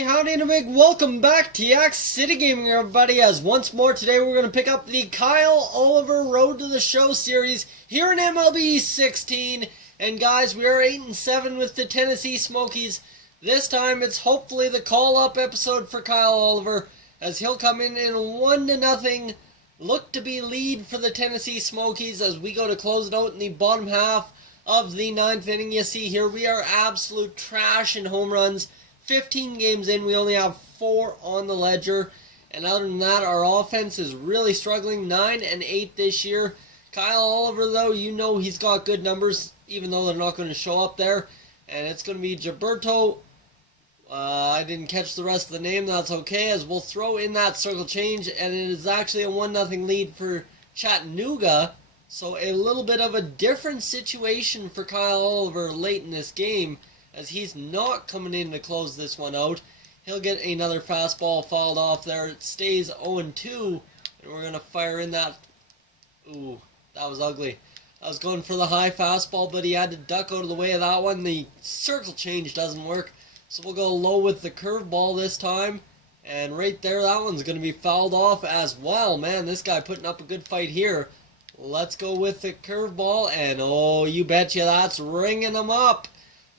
Hey, howdy and a big welcome back to Yak City Gaming, everybody, as once more today we're going to pick up the Kyle Oliver Road to the Show series here in MLB 16. And guys, we are 8-7 with the Tennessee Smokies. This time it's hopefully the call-up episode for Kyle Oliver, as he'll come in 1-0 look to be lead for the Tennessee Smokies as we go to close it out in the bottom half of the 9th inning. You see here, we are absolute trash in home runs. 15 games in, we only have 4 on the ledger. And other than that, our offense is really struggling. 9-8 this year. Kyle Oliver, though, you know he's got good numbers, even though they're not going to show up there. And it's going to be Gilberto. I didn't catch the rest of the name. That's okay, as we'll throw in that circle change. And it is actually a 1-0 lead for Chattanooga. So a little bit of a different situation for Kyle Oliver late in this game, as he's not coming in to close this one out. He'll get another fastball fouled off there. It stays 0-2, and we're going to fire in that. Ooh, that was ugly. I was going for the high fastball, but he had to duck out of the way of that one. The circle change doesn't work, so we'll go low with the curveball this time. And right there, that one's going to be fouled off as well. Man, this guy putting up a good fight here. Let's go with the curveball, and oh, you betcha that's ringing him up.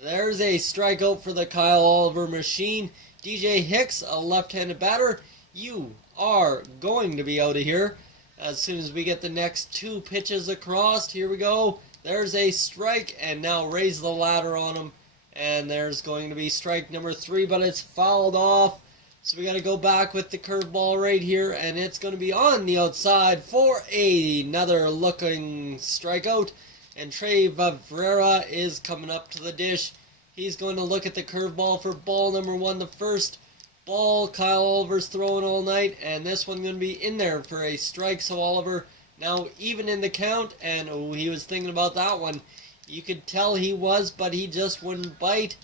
There's a strikeout for the Kyle Oliver machine. DJ Hicks, a left-handed batter, you are going to be out of here as soon as we get the next 2 pitches across. Here we go. There's a strike, and now raise the ladder on him. And there's going to be strike number 3, but it's fouled off. So we got to go back with the curveball right here, and it's going to be on the outside for another looking strikeout. And Trey Vavrera is coming up to the dish. He's going to look at the curveball for ball number 1. The first ball Kyle Oliver's throwing all night. And this one's going to be in there for a strike. So Oliver now even in the count. And oh, he was thinking about that one. You could tell he was, but he just wouldn't bite.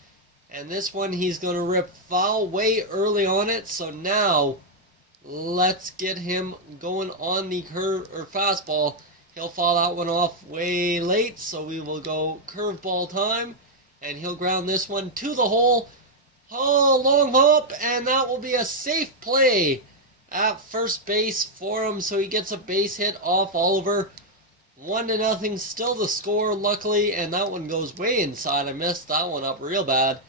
And this one he's going to rip foul way early on it. So now let's get him going on the fastball. He'll foul that one off way late, so we will go curveball time. And he'll ground this one to the hole. Oh, long hop, and that will be a safe play at first base for him. So he gets a base hit off Oliver. 1-0, still the score, luckily. And that one goes way inside. I messed that one up real bad.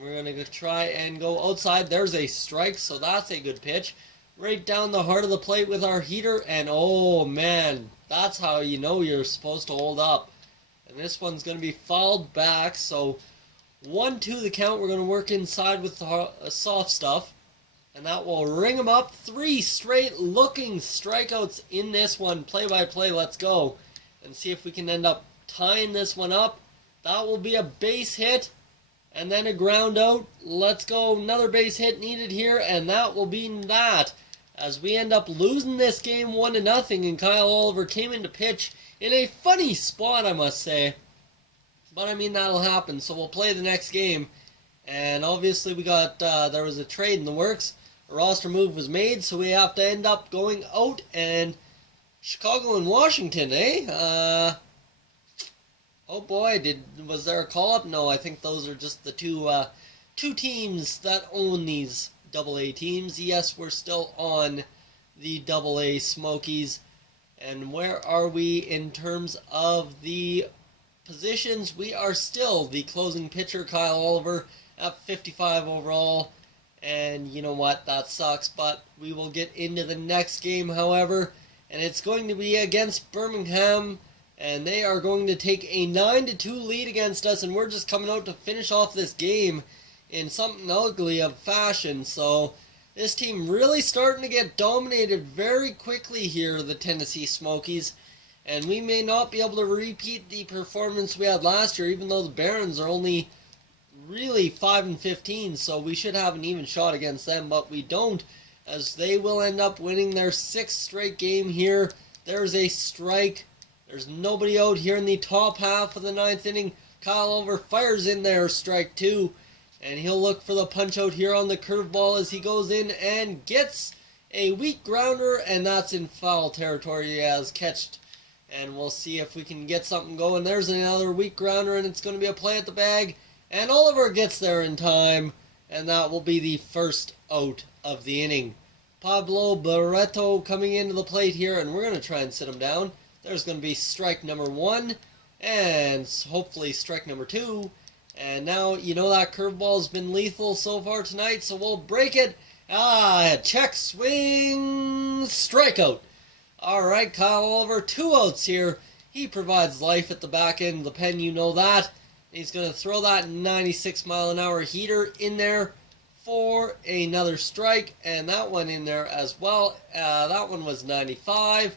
We're going to try and go outside. There's a strike, so that's a good pitch. Right down the heart of the plate with our heater, and oh man, that's how you know you're supposed to hold up. And this one's going to be fouled back, so 1-2 the count. We're going to work inside with the soft stuff, and that will ring him up. 3 straight looking strikeouts in this one. Play by play, let's go. And see if we can end up tying this one up. That will be a base hit. And then a ground out. Let's go. Another base hit needed here. And that will be that. As we end up losing this game 1-0. And Kyle Oliver came in to pitch in a funny spot, I must say. But I mean, that'll happen. So we'll play the next game. And obviously we got, there was a trade in the works. A roster move was made. So we have to end up going out. And Chicago and Washington, eh? Oh boy, was there a call-up? No, I think those are just the two teams that own these AA teams. Yes, we're still on the AA Smokies. And where are we in terms of the positions? We are still the closing pitcher, Kyle Oliver, at 55 overall. And you know what? That sucks, but we will get into the next game, however. And it's going to be against Birmingham. And they are going to take a 9-2 lead against us, and we're just coming out to finish off this game in something ugly of fashion. So this team really starting to get dominated very quickly here, the Tennessee Smokies. And we may not be able to repeat the performance we had last year, even though the Barons are only really 5-15, so we should have an even shot against them, but we don't, as they will end up winning their 6th straight game here. There's a strike. There's nobody out here in the top half of the 9th inning. Kyle Oliver fires in there, strike 2. And he'll look for the punch out here on the curveball as he goes in and gets a weak grounder. And that's in foul territory as catched. And we'll see if we can get something going. There's another weak grounder, and it's going to be a play at the bag. And Oliver gets there in time. and that will be the first out of the inning. Pablo Barreto coming into the plate here, and we're going to try and sit him down. There's going to be strike number 1, and hopefully strike number 2. And now, you know that curveball's been lethal so far tonight, so we'll break it. Check, swing, strikeout. Alright, Kyle Oliver, 2 outs here. He provides life at the back end of the pen, you know that. He's going to throw that 96-mile-an-hour heater in there for another strike, and that one in there as well. That one was 95.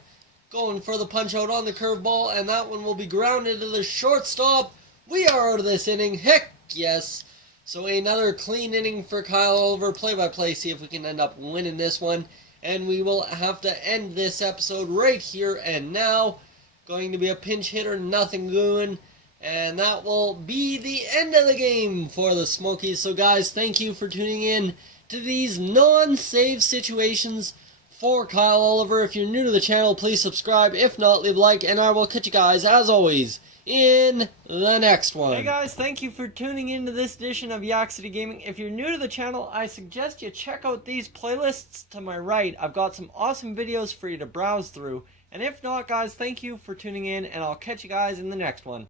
Going for the punch out on the curveball, and that one will be grounded to the shortstop. We are out of this inning. Heck yes. So another clean inning for Kyle Oliver. Play-by-play, see if we can end up winning this one. And we will have to end this episode right here and now. Going to be a pinch hitter, nothing doing. And that will be the end of the game for the Smokies. So guys, thank you for tuning in to these non-save situations for Kyle Oliver. If you're new to the channel, please subscribe. If not, leave a like. And I will catch you guys, as always, in the next one. Hey guys, thank you for tuning in to this edition of Yak City Gaming. If you're new to the channel, I suggest you check out these playlists to my right. I've got some awesome videos for you to browse through. And if not, guys, thank you for tuning in, and I'll catch you guys in the next one.